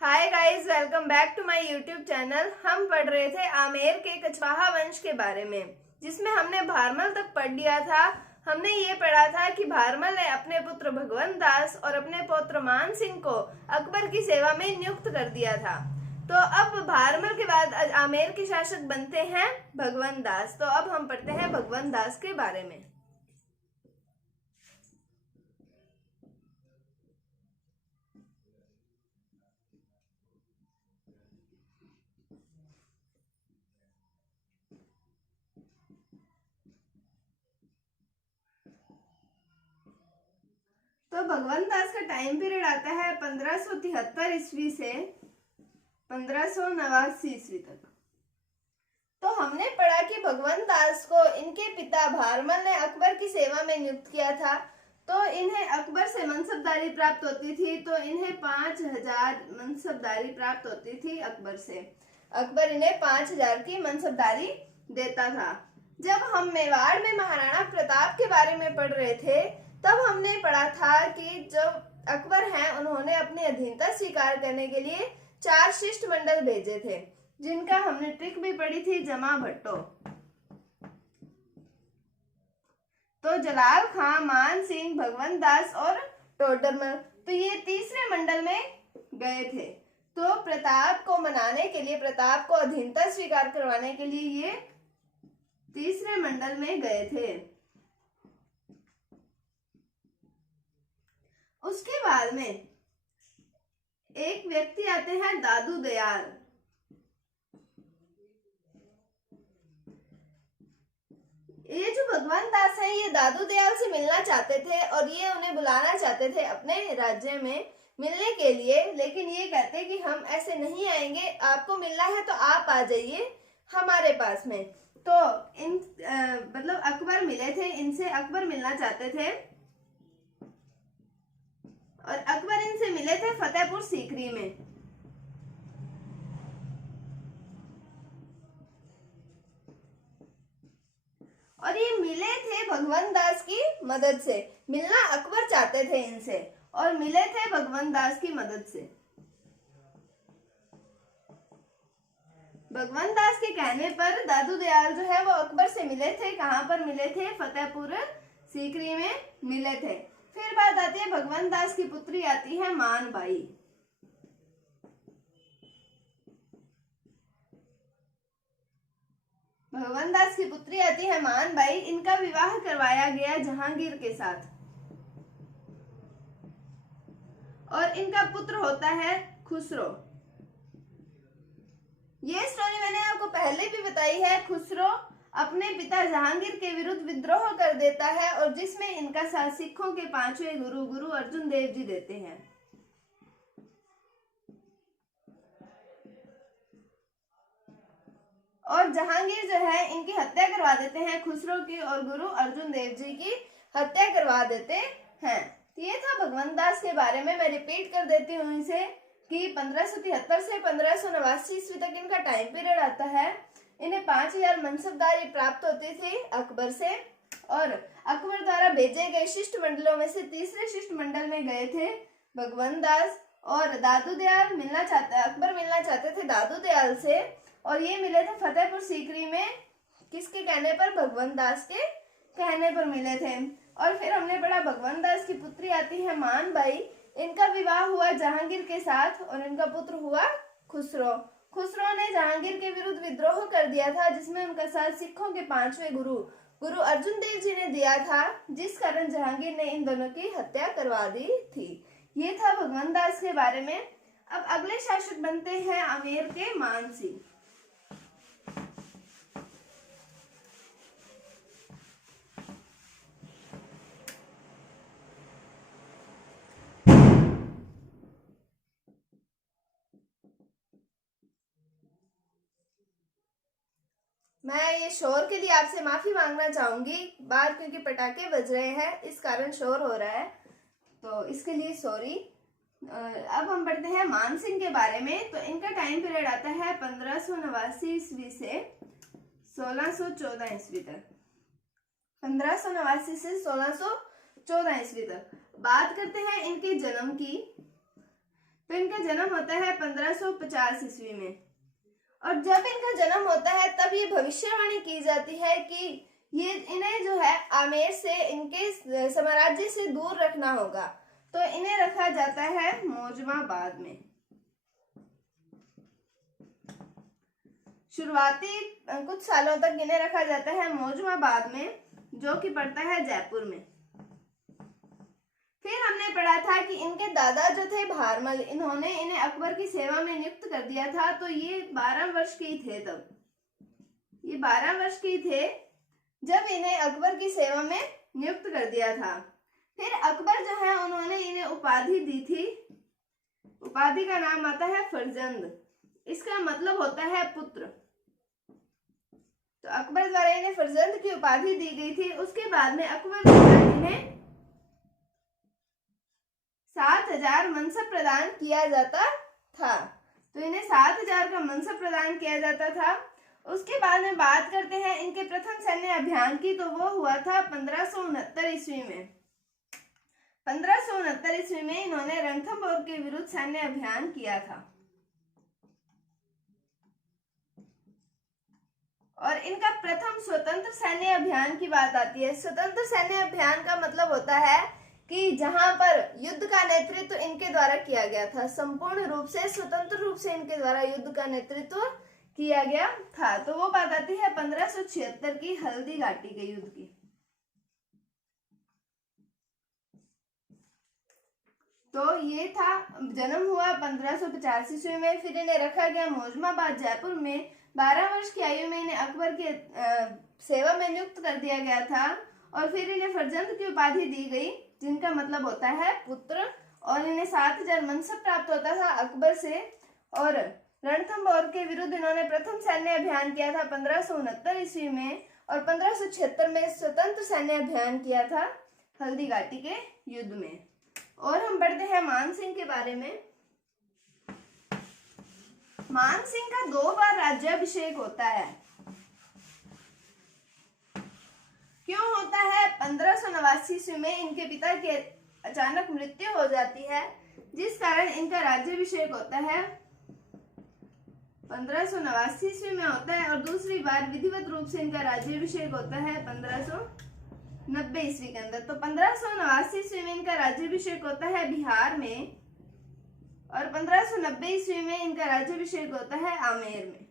Hi guys, welcome back to my YouTube channel. हम पढ़ रहे थे आमेर के कछवाहा वंश के बारे में, जिसमें हमने भारमल तक पढ़ लिया था। हमने ये पढ़ा था कि भारमल ने अपने पुत्र भगवंत दास और अपने पौत्र मान सिंह को अकबर की सेवा में नियुक्त कर दिया था। तो अब भारमल के बाद आमेर के शासक बनते हैं भगवंत दास। तो अब हम पढ़ते हैं भगवंत दास के बारे में। तो भगवंत दास का टाइम पीरियड आता है 1573 ईस्वी से 1589 ईस्वी तक। तो हमने पढ़ा कि भगवंत दास को इनके पिता भारमल ने अकबर की सेवा में नियुक्त किया था। तो इन्हें अकबर से मनसबदारी प्राप्त होती थी। तो इन्हें 5000 मनसबदारी प्राप्त होती थी अकबर से। अकबर इन्हें 5000 की मनसबदारी देता था। जब हम मेवाड़ में महाराणा प्रताप के बारे में पढ़ रहे थे, तब हमने पढ़ा था कि जब अकबर हैं, उन्होंने अपनी अधीनता स्वीकार करने के लिए 4 शिष्टमंडल भेजे थे, जिनका हमने ट्रिक भी पढ़ी थी, जमा भट्टो। तो जलाल खां, मान सिंह, भगवंत दास और टोडरमल, तो ये तीसरे मंडल में गए थे। तो प्रताप को मनाने के लिए, प्रताप को अधीनता स्वीकार करवाने के लिए ये तीसरे मंडल में गए थे। उसके बाद में एक व्यक्ति आते हैं दादू दयाल। ये जो भगवंत दास है, ये दादू दयाल से मिलना चाहते थे और ये उन्हें बुलाना चाहते थे अपने राज्य में मिलने के लिए। लेकिन ये कहते कि हम ऐसे नहीं आएंगे, आपको मिलना है तो आप आ जाइए हमारे पास में। तो इन मतलब अकबर मिले थे इनसे, अकबर मिलना चाहते थे और अकबर इनसे मिले थे फतेहपुर सीकरी में। और ये मिले थे भगवंत दास की मदद से। मिलना अकबर चाहते थे इनसे और मिले थे भगवंत दास की मदद से। भगवंत दास के कहने पर दादू दयाल जो है वो अकबर से मिले थे। कहां पर मिले थे? फतेहपुर सीकरी में मिले थे। फिर बात आती है भगवंत दास की पुत्री आती है मानबाई। भगवंत दास की पुत्री आती है मानबाई। इनका विवाह करवाया गया जहांगीर के साथ और इनका पुत्र होता है खुसरो। ये स्टोरी मैंने आपको पहले भी बताई है। खुसरो अपने पिता जहांगीर के विरुद्ध विद्रोह कर देता है और जिसमें इनका साथ सिखों के 5वें गुरु गुरु अर्जुन देव जी देते हैं। और जहांगीर जो है इनकी हत्या करवा देते हैं, खुसरो की और गुरु अर्जुन देव जी की हत्या करवा देते हैं। ये था भगवंत दास के बारे में। मैं रिपीट कर देती हूँ इसे कि 1573 से 1589 ईस्वी तक इनका टाइम पीरियड आता है। इन्हें 5000 मनसबदारी प्राप्त होती थी अकबर से और अकबर द्वारा भेजे गए शिष्टमंडलों में से तीसरे शिष्टमंडल में गए थे भगवंत दास और दादू दयाल। अकबर मिलना चाहते थे दादू दयाल से और ये मिले थे फतेहपुर सीकरी में। किसके कहने पर? भगवंत दास के कहने पर मिले थे। और फिर हमने पढ़ा भगवंत दास की पुत्री आती है मानबाई। इनका विवाह हुआ जहांगीर के साथ और इनका पुत्र हुआ खुसरो। खुसरो ने जहांगीर के विरुद्ध विद्रोह कर दिया था, जिसमें उनका साथ सिखों के 5वें गुरु गुरु अर्जुन देव जी ने दिया था, जिस कारण जहांगीर ने इन दोनों की हत्या करवा दी थी। ये था भगवंत दास के बारे में। अब अगले शासक बनते हैं आमेर के मान सिंह। मैं ये शोर के लिए आपसे माफी मांगना चाहूंगी बाहर, क्योंकि पटाखे बज रहे हैं, इस कारण शोर हो रहा है, तो इसके लिए सॉरी। अब हम पढ़ते हैं मान सिंह के बारे में। तो इनका टाइम पीरियड आता है 1589 ईस्वी से 1614 ईस्वी तक। 1589 से 1614 ईस्वी तक। बात करते हैं इनके जन्म की। तो इनका जन्म होता है 1550 ईस्वी में। और जब इनका जन्म होता है तब ये भविष्यवाणी की जाती है कि ये इन्हें जो है आमेर से, इनके साम्राज्य से दूर रखना होगा, तो इन्हें रखा जाता है मौजमाबाद में। शुरुआती कुछ सालों तक इन्हें रखा जाता है मौजमाबाद में, जो कि पड़ता है जयपुर में। फिर हमने पढ़ा था कि इनके दादा जो थे भारमल, इन्होंने इन्हें अकबर की सेवा में नियुक्त कर दिया था। तो ये 12 वर्ष के ही थे तब, ये 12 वर्ष के ही थे जब इन्हें अकबर की सेवा में नियुक्त कर दिया था। फिर अकबर जो है उन्होंने इन्हें उपाधि दी थी। उपाधि का नाम आता है फरजंद, इसका मतलब होता है पुत्र। तो अकबर द्वारा इन्हें फरजंद की उपाधि दी गई थी। उसके बाद में अकबर द्वारा इन्हें 7000 मनसब प्रदान किया जाता था। तो इन्हें 7000 का मनसब प्रदान किया जाता था। उसके बाद में बात करते हैं इनके प्रथम सैन्य अभियान की, तो वो हुआ था 1569 ईस्वी में। 1569 ईस्वी में इन्होंने रणथंभौर के विरुद्ध सैन्य अभियान किया था। और इनका प्रथम स्वतंत्र सैन्य अभियान की बात आती है। स्वतंत्र सैन्य अभियान का मतलब होता है कि जहां पर युद्ध का नेतृत्व इनके द्वारा किया गया था, संपूर्ण रूप से स्वतंत्र रूप से इनके द्वारा युद्ध का नेतृत्व किया गया था। तो वो बात आती है 1576 की हल्दी घाटी के युद्ध की। तो ये था, जन्म हुआ 1550 ईस्वी में। फिर इन्हें रखा गया मौजमाबाद जयपुर में। 12 वर्ष की आयु में इन्हें अकबर के सेवा में नियुक्त कर दिया गया था। और फिर इन्हें फरजंद की उपाधि दी गई, जिनका मतलब होता है पुत्र। और इन्हें 7000 मनसब प्राप्त होता था अकबर से। और रणथंभौर के विरुद्ध इन्होंने प्रथम सैन्य अभियान किया था 1569 ईस्वी में। और 1576 में स्वतंत्र सैन्य अभियान किया था हल्दी घाटी के युद्ध में। और हम बढ़ते हैं मान सिंह के बारे में। मान सिंह का 2 बार राज्याभिषेक होता है। क्यों होता है? 1589 ईस्वी में इनके पिता की अचानक मृत्यु हो जाती है, जिस कारण इनका राज्याभिषेक होता है। 1589 ईस्वी में होता है। और दूसरी बार विधिवत रूप से इनका राज्याभिषेक होता है 1590 ईस्वी के अंदर। तो 1589 ईस्वी में इनका राज्याभिषेक होता है बिहार में। और 1590 ईस्वी में इनका राज्याभिषेक होता है आमेर में।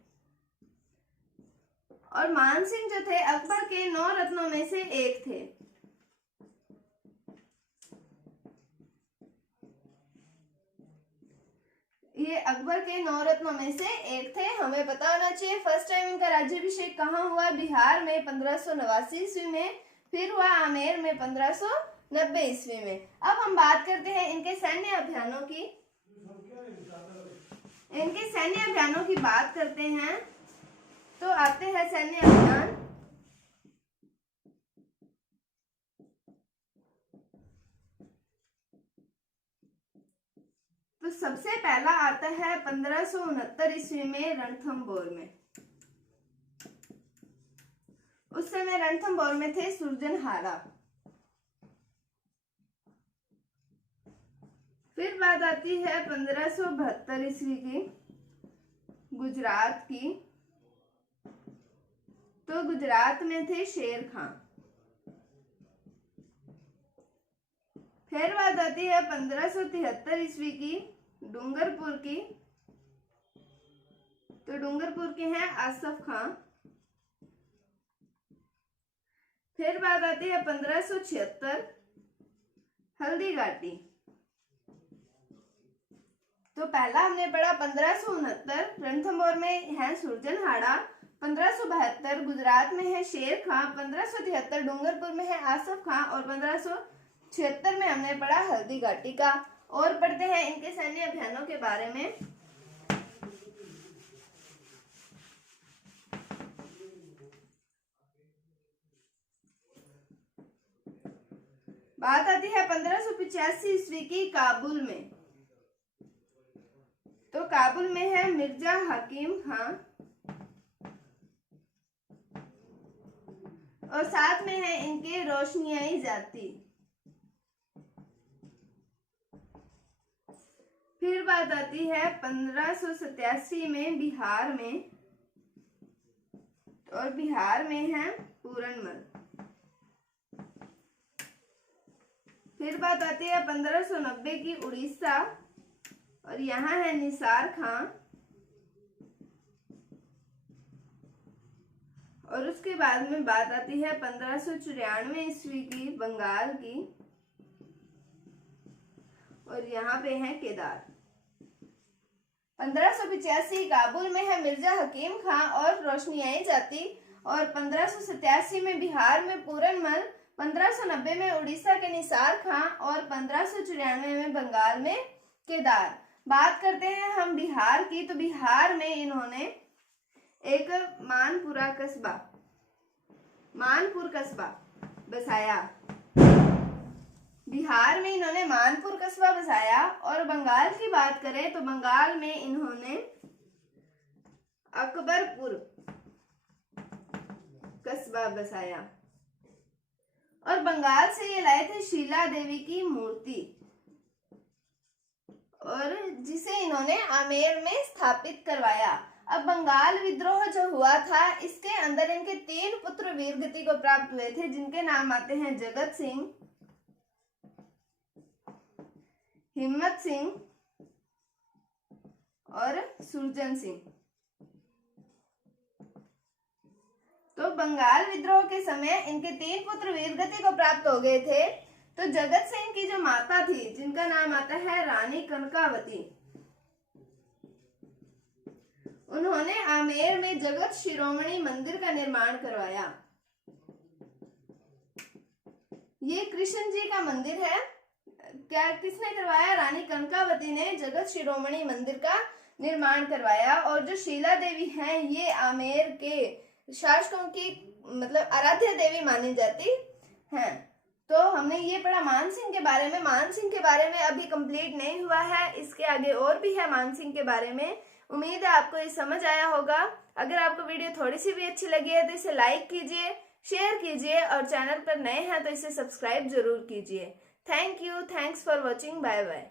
और मान सिंह जो थे अकबर के 9 रत्नों में से एक थे। ये अकबर के 9 रत्नों में से एक थे। हमें पता होना चाहिए फर्स्ट टाइम इनका राज्याभिषेक कहाँ हुआ? बिहार में 1589 ईस्वी में। फिर हुआ आमेर में 1590 ईस्वी में। अब हम बात करते हैं इनके सैन्य अभियानों की। इनके सैन्य अभियानों की बात करते हैं तो आते हैं सैन्य अभियान। तो सबसे पहला आता है 1569 ईस्वी में रणथंभौर में। उस समय रणथंभौर में थे सुरजनहारा। फिर बात आती है 1572 ईस्वी की, गुजरात की। तो गुजरात में थे शेर खां। फिर बात आती है 1573 ईस्वी की, डूंगरपुर की। तो डूंगरपुर के हैं आसफ खां। फिर बात आती है 1576, हल्दी घाटी। तो पहला हमने पढ़ा 1569 रणथंभौर में है सुरजनहाड़ा। 1572 गुजरात में है शेर खां। 1573 डूंगरपुर में है आसफ खां। और 1576 में हमने पढ़ा हल्दी घाटी का। और पढ़ते हैं इनके सैन्य अभियानों के बारे में। बात आती है 1585 ईस्वी की, काबुल में। तो काबुल में है मिर्जा हकीम खां। और साथ में है इनके रोशनियाई जाति। फिर बात आती है 1587 में बिहार में, और बिहार में है पूरनमल। फिर बात आती है 1590 की उड़ीसा, और यहाँ है निसार खां। और उसके बाद में बात आती है 1594 ईस्वी की बंगाल की, और यहाँ पे है केदार। 1585 काबुल में है मिर्जा हकीम खां और रोशनियाई जाति, और 1587 में बिहार में पूरनमल, 1590 में उड़ीसा के निसार खां, और 1594 में बंगाल में केदार। बात करते हैं हम बिहार की, तो बिहार में इन्होंने एक मानपुर कस्बा बसाया। बिहार में इन्होंने मानपुर कस्बा बसाया। और बंगाल की बात करें तो बंगाल में इन्होंने अकबरपुर कस्बा बसाया। और बंगाल से ये लाए थे शीला देवी की मूर्ति, और जिसे इन्होंने आमेर में स्थापित करवाया। अब बंगाल विद्रोह जो हुआ था, इसके अंदर इनके 3 पुत्र वीरगति को प्राप्त हुए थे, जिनके नाम आते हैं जगत सिंह, हिम्मत सिंह और सुरजन सिंह। तो बंगाल विद्रोह के समय इनके 3 पुत्र वीरगति को प्राप्त हो गए थे। तो जगत सिंह की जो माता थी, जिनका नाम आता है रानी कनकावती, उन्होंने आमेर में जगत शिरोमणि मंदिर का निर्माण करवाया। ये कृष्ण जी का मंदिर है। क्या किसने करवाया? रानी कनकावती ने जगत शिरोमणि मंदिर का निर्माण करवाया। और जो शीला देवी हैं, ये आमेर के शासकों की मतलब आराध्य देवी मानी जाती हैं। तो हमने ये पढ़ा मानसिंह के बारे में। मानसिंह के बारे में अभी कंप्लीट नहीं हुआ है, इसके आगे और भी है मानसिंह के बारे में। उम्मीद है आपको ये समझ आया होगा। अगर आपको वीडियो थोड़ी सी भी अच्छी लगी है तो इसे लाइक कीजिए, शेयर कीजिए, और चैनल पर नए हैं तो इसे सब्सक्राइब जरूर कीजिए। Thank you, thanks for watching, bye bye.